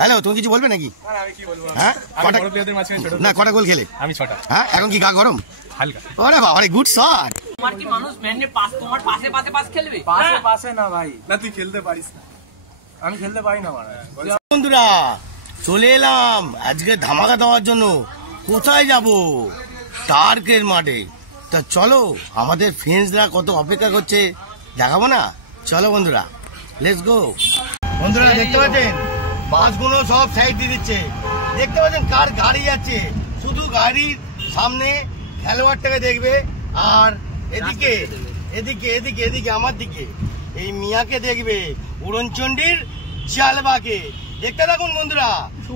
Hello, তুমি কিছু বলবে নাকি? হ্যাঁ, না কটা গোল খেলে? আমি 6টা। হ্যাঁ, এখন কি গা গরম? হালকা। আরে বাবা, গুড শট। তোমার কি মানুষ মেনে পাস, তোমার পাশে পাশে পাস খেলবে? পাশে না ভাই, না তুই খেলতে পারিস না, আমি খেলতে পারি না। বন্ধুরা চলে এলাম আজকে ধামাকা দেওয়ার জন্য। কোথায় যাব? টার্কের মাঠে। তা চলো, আমাদের ফ্রেন্ডসরা কত অপেক্ষা করছে দেখাবো না? চলো বন্ধুরা, লেটস গো। বন্ধুরা দেখতে পাচ্ছেন বাসগুলো সব সাইড দিয়ে দিচ্ছে। দেখতে পাচ্ছেন কার গাড়ি যাচ্ছে, শুধু গাড়ির সামনে খেলোয়াড়টাকে দেখবে, আর এদিকে এদিকে এদিকে এদিকে আমার দিকে এই মিয়াকে দেখবে, উড়নচণ্ডীর চালবাকে। দেখতে থাকুন বন্ধুরা,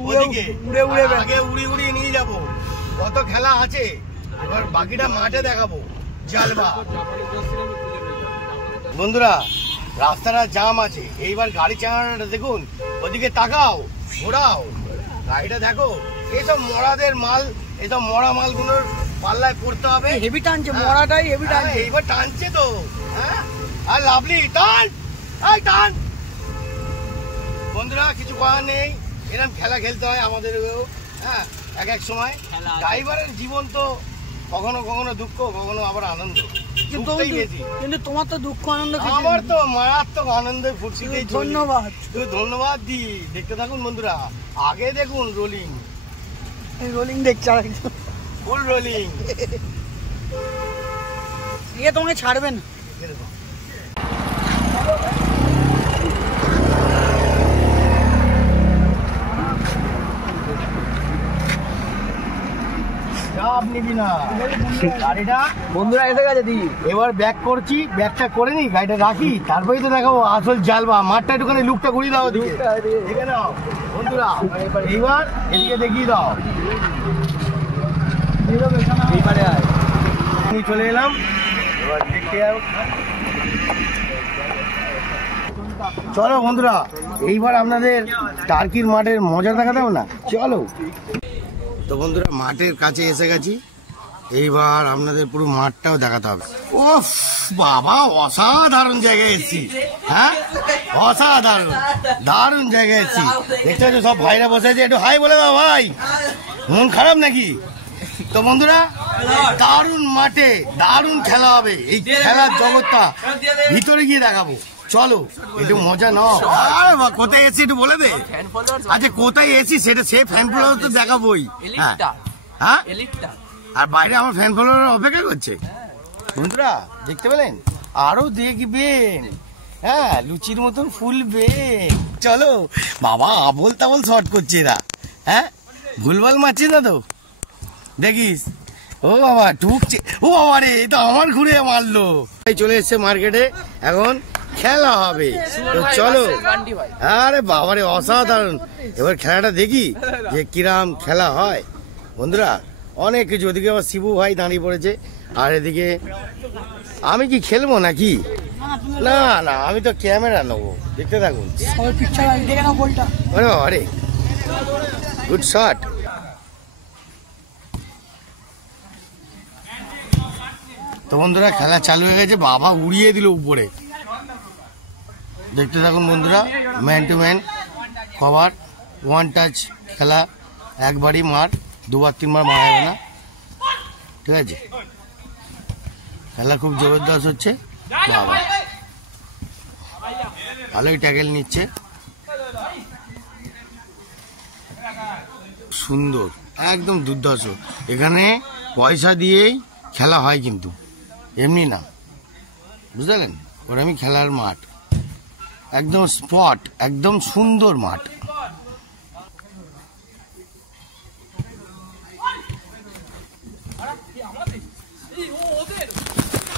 ওদিকে আগে উড়ি উড়িয়ে নিয়ে যাবো। কত খেলা আছে, এবার বাকিটা মাঠে দেখাবো। চালবা বন্ধুরা, রাস্তাটা জাম আছে, এইবার গাড়ি চালানোটা দেখুন। ওদিকে তাকাও, ঘোরাও গাড়িটা, দেখো এইসব মরাদের মাল, এইসব মরা মালগুলোর পাল্লায় পড়তে হবে। হেভি টানছে, মরাটাই হেভি টানছে। এইবার টানছে তো, হ্যাঁ। আর লাভলি টান, এই টান। বন্ধুরা কিছু করার নেই, এরকম খেলা খেলতে হয় আমাদেরও। হ্যাঁ, এক এক সময় ড্রাইভারের জীবন তো কখনো কখনো দুঃখ, কখনো আবার আনন্দ। কিন্তু তোমার তো দুঃখ আনন্দ, আমার তো মারাত্মক আনন্দে ফুটছিতে। ধন্যবাদ, ধন্যবাদ দি। দেখতে থাকুন বন্ধুরা, আগে দেখুন রোলিং রোলিং দেখছে, ফুল রোলিং। তোমাকে ছাড়বে না। বন্ধুরা এসে গেছে দিদি, এবার ব্যাক করছি, ব্যাকটা করে নি, গাড়িটা রাখি, তারপরেই তো দেখাবো আসল জালবা। মাঠটা একটুখানি লুকটা ঘুরিয়ে দাও ওদিকে, দেখে নাও বন্ধুরা। এইবার এদিকে দেখিয়ে দাও, এইবারে চলে এলাম। এবার দেখতে যাও, চলো বন্ধুরা, এইবার আপনাদের টার্কির মাঠের মজা দেখা দেবো না? চলো। তো বন্ধুরা মাঠের কাছে এসে গেছি, এইবার আপনাদের পুরো মাঠটাও দেখাতে হবে। ওফ বাবা, অসাধারণ জায়গায় এসেছি। হ্যাঁ, অসাধারণ দারুণ জায়গায় এসেছি। দেখতে পাচ্ছ সব ভাইরা বসে আছে, একটু হাই বলে দাও ভাই। মন খারাপ নাকি? তো বন্ধুরা দারুণ মাঠে দারুণ খেলা হবে। এই খেলার জগৎটা ভিতরে গিয়ে দেখাবো, চলো একটু মজা নাও। আরে বাবা, কোথায় এসেছি একটু বলে দে। আচ্ছা কোথায় এসেছি সেটা, সে ফ্যান ফলোয়ার তো দেখাবোই। হ্যাঁ, আর বাইরে আমার ফ্যান ফলোয়ার অপেক্ষা করছে। বন্ধুরা দেখতে পেলেন, আরো দেখবেন। হ্যাঁ, লুচির মতন ফুলবেন। চলো বাবা, আবল তাবল শর্ট করছে এরা। হ্যাঁ, ভুলভাল মারছে না তো, দেখিস। ও বাবা ঢুকছে, ও বাবা রে, তো আমার ঘুরে মারলো। চলে এসছে মার্কেটে, এখন খেলা হবে, তো চলো। আরে বাবারে অসাধারণ। এবার খেলাটা দেখি যে কিরাম খেলা হয়। বন্ধুরা অনেক কিছু, ওদিকে আবার শিবু ভাই দাঁড়িয়ে পড়েছে, আর এদিকে আমি কি খেলবো নাকি? না না, আমি তো ক্যামেরা নেবো। দেখতে থাকুন। আরে গুড শট। তো বন্ধুরা খেলা চালু হয়ে গেছে, বাবা উড়িয়ে দিল উপরে। দেখতে থাকুন বন্ধুরা, man to man cover, one touch খেলা, একবারই মার, দুবার তিনবার মারা যাবে না, ঠিক আছে? খেলা খুব জবরদস্ত হচ্ছে, বাবা ভালোই ট্যাকেল নিচ্ছে, সুন্দর একদম দুর্ধর্ষ। এখানে পয়সা দিয়েই খেলা হয়, কিন্তু এমনি না, বুঝতে পারলেন? ওরকমই খেলার মাঠ, একদম স্পট, একদম সুন্দর মাঠ।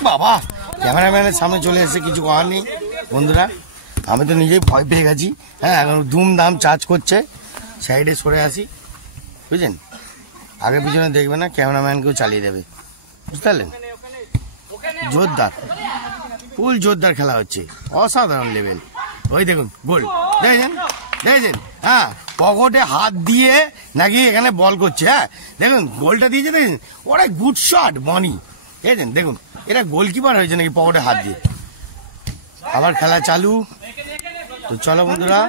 বাবা ক্যামেরাম্যানের সামনে চলে এসে কিছু করার নেই বন্ধুরা, আমি তো নিজেই ভয় পেয়ে গেছি। হ্যাঁ, এখন দুমদাম চার্জ করছে, সাইডে সরে আসি, বুঝলেন? আগে পিছনে দেখবে না, ক্যামেরাম্যানকেও চালিয়ে দেবে, বুঝতে পারলেন? জোরদার, ফুল জোরদার খেলা হচ্ছে, অসাধারণ লেভেল। ওই দেখুন গোল, দেখেছেন দেখেছেন? হ্যাঁ, পকেটে হাত দিয়ে নাকি এখানে বল করছে। হ্যাঁ দেখুন গোলটা দিয়েছে, দেখেন? ওরা গুড শট বনি, দেখেছেন? দেখুন এরা গোলকিপার হয়েছে নাকি পকেটে হাত দিয়ে। আবার খেলা চালু, তো চলো বন্ধুরা।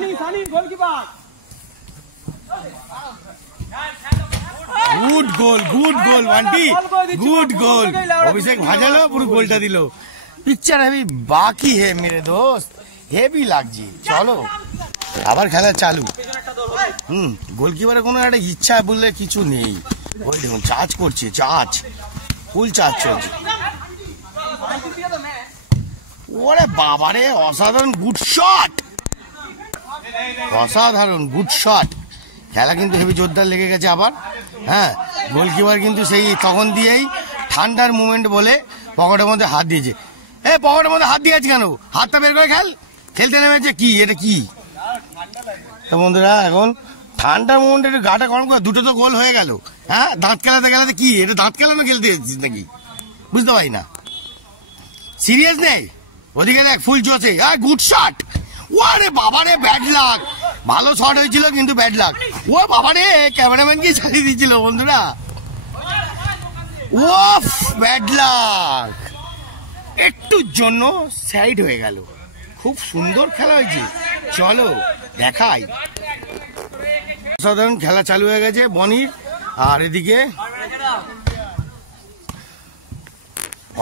Good goal Banti, good goal. Abhishek ভাজালো, পুরো গোলটা দিল। পিকচার হেভি বাকি হে মেরে দোস্ত, হেভি লাগছে। চলো আবার খেলা চালু। গোলকিপারের কোনো একটা ইচ্ছা বললে কিছু নেই। ওই দেখুন চার্জ করছে, ফুল চার্জ চলছে। ওরে বাবারে, অসাধারণ গুড শট। খেলা কিন্তু হেভি জোরদার লেগে গেছে আবার। হ্যাঁ, গোলকিপার কিন্তু সেই তখন দিয়েই ঠান্ডার মুভমেন্ট বলে পকেটের মধ্যে হাত দিয়েছে। পকেটের মধ্যে হাত দিয়েছে কেন? হাতটা বের করে খেলতে নেমেছে। কি এটা কি? তো বন্ধুরা, এখন ঠান্ডার মুভমেন্ট একটু গাটা গরম করে, দুটো তো গোল হয়ে গেল। হ্যাঁ, দাঁত খেলাতে কি এটা দাঁত খেলানো খেলতে এসেছিস নাকি? বুঝতে পারি না, সিরিয়াস নেই। ওদিকে দেখ ফুল জোসে, গুড শট। ওরে বাবারে, ব্যাড লাক। ভালো শট হয়েছিল কিন্তু ব্যাড লাক। ও বাবারে, ক্যামেরাম্যানকে ছাড়িয়ে দিয়েছিল বন্ধুরা। ওফ, ব্যাড লাক। একটুর জন্য সাইড হয়ে গেল। খুব সুন্দর খেলা হয়েছে। চলো দেখাই। অসাধারণ খেলা চালু হয়ে গেছে বনির। আর এদিকে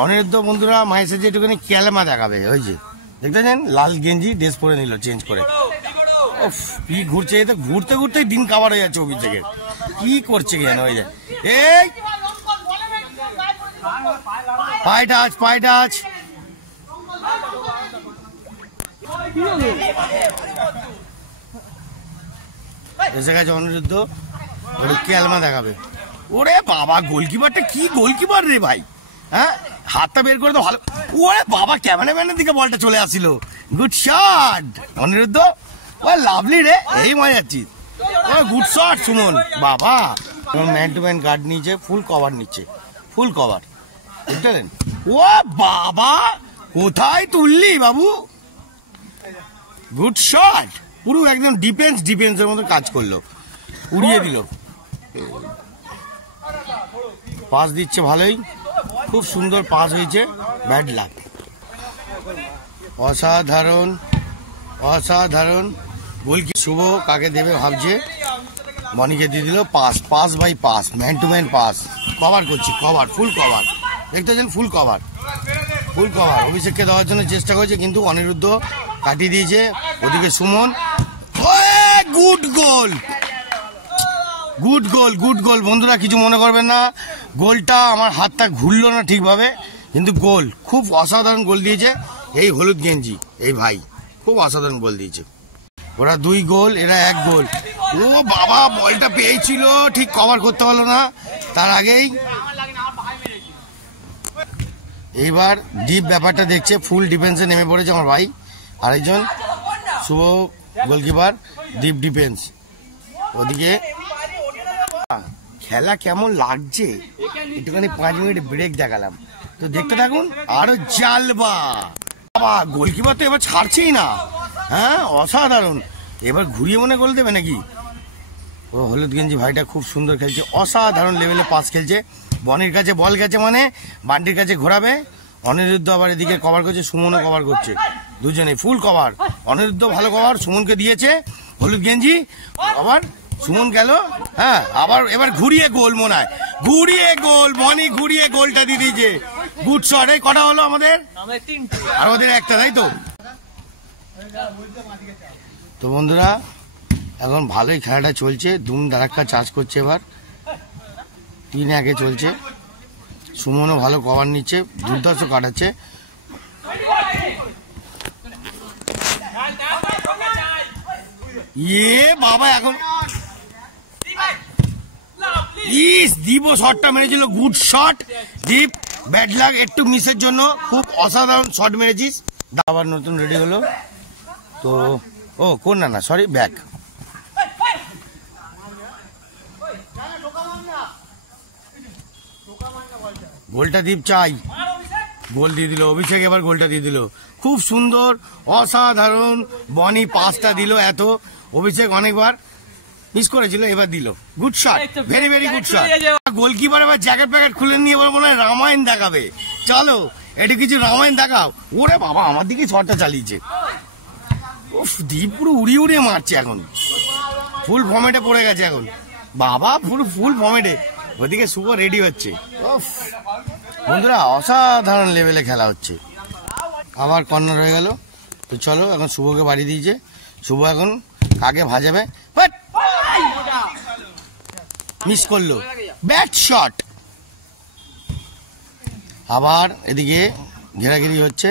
অনিরুদ্ধ বন্ধুরা মায়ের সাথে একটুখানি ক্যালমা দেখাবে। হয়েছে, দেখতেছেন লাল গেঞ্জি ড্রেস পরে নিল চেঞ্জ করে। কি ঘুরছে, তো ঘুরতে ঘুরতেই দিন কাবার হয়ে যাচ্ছে অভিষেকের। কি করছে কেন? হয়ে যায় এই পায়ে টাচ। এসে গেছে অনিরুদ্ধ, ক্যালমা দেখাবে। ওরে বাবা, গোলকিপারটা কি গোলকিপার রে ভাই। হ্যাঁ, হাতটা বের করে তো ভালো। ওরে বাবা, ক্যামেরাম্যানের দিকে বলটা চলে আসছিল। গুড শট অনিরুদ্ধ, ও লাভলি রে, এই মজা যাচ্ছিস। ও গুড শট সুমন। বাবা, ম্যান টু ম্যান গার্ড নিচে, ফুল কভার বুঝলেন? ও বাবা, কোথায় তুললি বাবু? গুড শট, পুরো একদম ডিফেন্সের মতো কাজ করলো, উড়িয়ে দিল। পাস দিচ্ছে ভালোই, খুব সুন্দর পাস হয়েছে। ব্যাড লাক, অসাধারণ। গোলকি শুভ কাকে দেবে ভাবছে, মনিকে দিয়ে দিল। Pass by pass, man to man pass. Cover করছি, ফুল কভার দেখতেছেন, ফুল কভার। অভিষেককে দেওয়ার জন্য চেষ্টা করছে কিন্তু অনিরুদ্ধ কাটিয়ে দিয়েছে। ওদিকে সুমন, গুড গোল বন্ধুরা, কিছু মনে করবেন না। গোলটা আমার হাতটা ঘুরলো না ঠিকভাবে, কিন্তু গোল খুব অসাধারণ গোল দিয়েছে এই হলুদ গেঞ্জি। এই ভাই খুব অসাধারণ গোল দিয়েছে। ওরা 2 গোল, এরা 1 গোল। ও বাবা, বলটা পেয়েছিল, ঠিক কভার করতে পারলো না। তার আগেই এইবার ডিপ ব্যাপারটা দেখছে, ফুল ডিফেন্সে নেমে পড়েছে আমার ভাই। আরেকজন শুভ গোলকিপার, ডিপ ডিফেন্স। ওদিকে খেলা কেমন লাগছে একটুখানি 5 মিনিট ব্রেক দেখালাম, তো দেখতে থাকুন। আরো জালবা। বাবা, গোলকিপার তো এবার ছাড়ছেই না। হ্যাঁ, অসাধারণ। এবার ঘুরিয়ে মনে গোল দেবে নাকি? ও হলুদ গেঞ্জি ভাইটা খুব সুন্দর খেলছে, অসাধারণ লেভেলে পাস খেলছে। বনির কাছে বল গেছে মানে বান্টির কাছে ঘোরাবে। অনিরুদ্ধ আবার এদিকে কভার করছে, সুমনও কভার করছে, দুজনেই ফুল কভার। অনিরুদ্ধ ভালো কভার, সুমনকে দিয়েছে হলুদ গেঞ্জি। আবার সুমন গেল, হ্যাঁ, আবার এবার ঘুরিয়ে গোল মনে হয়, বনি ঘুরিয়ে গোলটা দিয়ে দিয়েছে। Good shot. এই কটা হলো আমাদের? আর ওদের একটা, তাই তো? তো বন্ধুরা, এখন ভালোই খেলাটা চলছে, দুম দারাক্কা চার্জ করছে। এবার 3-1 চলছে। সুমনও ভালো কভার নিচ্ছে, দুর্ধর্ষ কাটাচ্ছে। বাবা, এখন দীপ শটটা মেরেছিল, গুড শট দীপ। ব্যাড লাক একটু মিসের জন্য, খুব অসাধারণ শট মেরেছিস। আবার নতুন রেডি হলো তো। ও কোন না, সরি, ব্যাক। গোলটা দীপ চাই, গোল দিয়ে দিল অভিষেক। এবার গোলটা দিয়ে দিল, খুব সুন্দর, অসাধারণ। বনি পাসটা দিল এত, অভিষেক অনেকবার মিস করেছিল, এবার দিল। Good shot, very good shot. Goalkeeper এবার জ্যাকেট প্যাকেট খুলে নিয়ে এবার মনে হয় রামায়ণ দেখাবে। চলো এটা কিছু রামায়ণ দেখাও। ওরে বাবা, আমার দিকে শটটা চালিয়েছে। উফ, দীপ পুরো উড়িয়ে মারছে এখন, ফুল ফর্মেটে পড়ে গেছে এখন। বাবা, পুরো ফুল ফর্মেটে। ওদিকে শুভ রেডি হচ্ছে। উফ, বন্ধুরা অসাধারণ লেভেলে খেলা হচ্ছে। আবার কর্নার হয়ে গেল। তো চলো, এখন শুভকে বাড়ি দিয়েছে। শুভ এখন কাকে ভাজাবে, মিস করলো, ব্যাট শট। আবার এদিকে ঘেরাঘেরি হচ্ছে।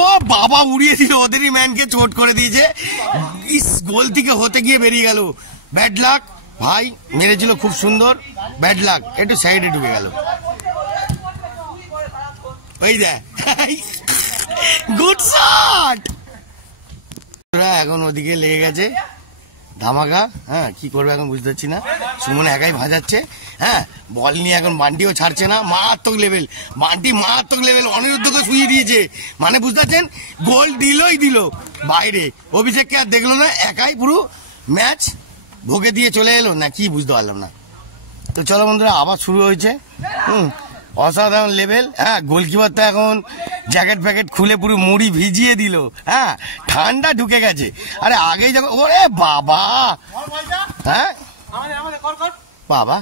ও বাবা, উড়িয়ে দিল, ওদেরই ম্যানকে চোট করে দিয়েছে। ইস, গোল থেকে হতে গিয়ে বেরিয়ে গেল। ব্যাড লাক ভাই, মেরেছিল খুব সুন্দর, ব্যাড লাক একটু সাইডে ঢুকে গেল। ওই দেখ, গুড শট। এখন ওদিকে লেগে গেছে ধামাকা। হ্যাঁ, কি করবে এখন বুঝতে পারছি না। সুমন একাই ভাজাচ্ছে। হ্যাঁ, বল নিয়ে এখন বান্টিও ছাড়ছে না। মারাত্মক লেভেল বান্টি, মারাত্মক লেভেল। অনিরুদ্ধকে শুয়ে দিয়েছে, মানে বুঝতে পারছেন, গোল দিলই দিল বাইরে। অভিষেককে আর দেখলো না, একাই পুরো ম্যাচ ভোগে দিয়ে চলে এলো না, কি বুঝতে পারলাম না। তো চলো বন্ধুরা, আবার শুরু হয়েছে। অসাধারণ লেভেল। হ্যাঁ, গোলকিপারটা এখন জ্যাকেট ফ্যাকেট খুলে পুরো মুড়ি ভিজিয়ে দিল। হ্যাঁ, ঠান্ডা ঢুকে গেছে। আরে আগেই যখন, ওরে বাবা, হ্যাঁ বাবা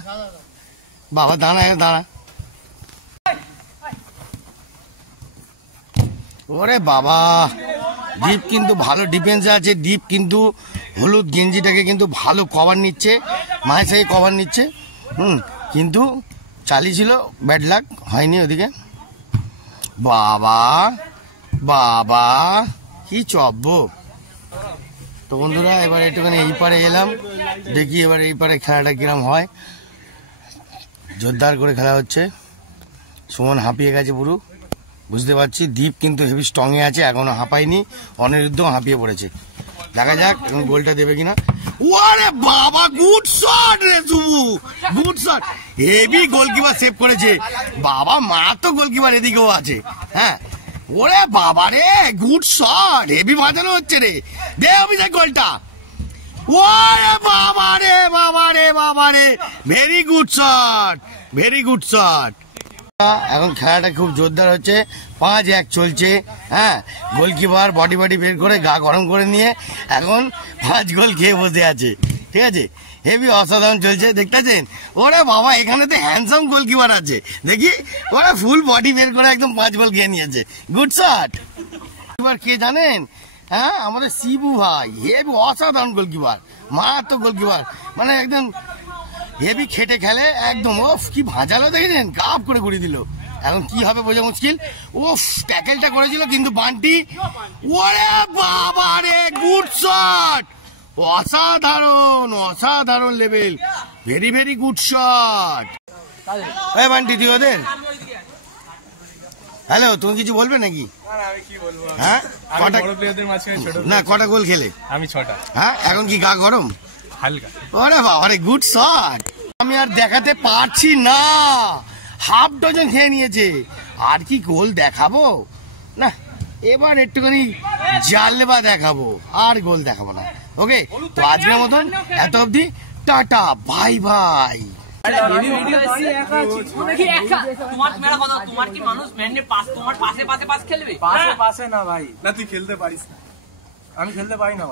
বাবা, দাঁড়া দাঁড়া, ওরে বাবা। ডিপ কিন্তু ভালো ডিফেন্সে আছে। ডিপ কিন্তু হলুদ গেঞ্জিটাকে কিন্তু ভালো কভার নিচ্ছে, মায়ের সাথে কভার নিচ্ছে। কিন্তু চালিয়েছিল, ব্যাড লাক হয়নি ওদিকে। বাবা বাবা, কি চব্য। তো বন্ধুরা, এবার একটুখানি এই পারে এলাম, দেখি এবার এই পারে খেলাটা কিরম হয়। জোরদার করে খেলা হচ্ছে। সুমন হাঁপিয়ে গেছে পুরো, বুঝতে পারছি। দ্বীপ কিন্তু হেভি স্ট্রংয়ে আছে, এখনো হাঁপায়নি। অনিরুদ্ধ হাঁপিয়ে পড়েছে। দেখা যাক এখন গোলটা দেবে কিনা। ওরে বাবা, গুড শট রে Subu, good shot. Heavy goalkeeper save করেছে। বাবা, মারাত্মক গোলকিপার এদিকেও আছে। হ্যাঁ, ওরে বাবা রে, গুড শট, হেভি বাজানো হচ্ছে রে। দে অভিষেক গোলটা। ওরে বাবা রে বাবা রে বাবা রে, very good shot, very good shot. এখন খেলাটা খুব জোরদার হচ্ছে। 5-1 চলছে। হ্যাঁ, গোলকিপার বডি বের করে গা গরম করে নিয়ে এখন 5 গোল খেয়ে বসে আছে। ঠিক আছে, হেভি অসাধারণ চলছে, দেখতেছেন। ওরে বাবা, এখানে তো হ্যান্ডসাম গোলকিপার আছে, দেখি। ওরা ফুল বডি বের করে একদম 5 গোল খেয়ে নিয়েছে। Good shot. এবার কে জানেন? হ্যাঁ, আমাদের শিবু ভাই, হেভি অসাধারণ গোলকিপার, মারাত্মক গোলকিপার, মানে একদম হেভি খেটে খেলে একদম। ওফ, কি ভাজালো দেখেছেন, কাপ করে ঘুরিয়ে দিল। এখন কি হবে বোঝা মুশকিল। ওফ, ট্যাকেলটা করেছিল কিন্তু বান্টি। ওরে বাবা রে, গুড শট, অসাধারণ অসাধারণ level, very very good shot. এই বান্টি, তুই ওদের হ্যালো, তুমি কিছু বলবে নাকি? হ্যাঁ, না, কটা গোল খেলে? আমি 6টা। হ্যাঁ, এখন কি গা গরম? হালকা। ওরে বাবা রে, গুড শট। আমি আর দেখাতে পারছি না, হাফ ডজন খেয়ে নিয়েছে। আর কি গোল দেখাবো না, এবার একটুখানি জানলে বা দেখাবো, আর গোল দেখাবো না। ওকে, তো আজকের মতন এত অবধি, টাটা, বাই বাই। তোমার কি মানুষ তোমার পাশে খেলবে? পাশে না ভাই, না তুই খেলতে পারিস না। আমি খেলতে পারি না।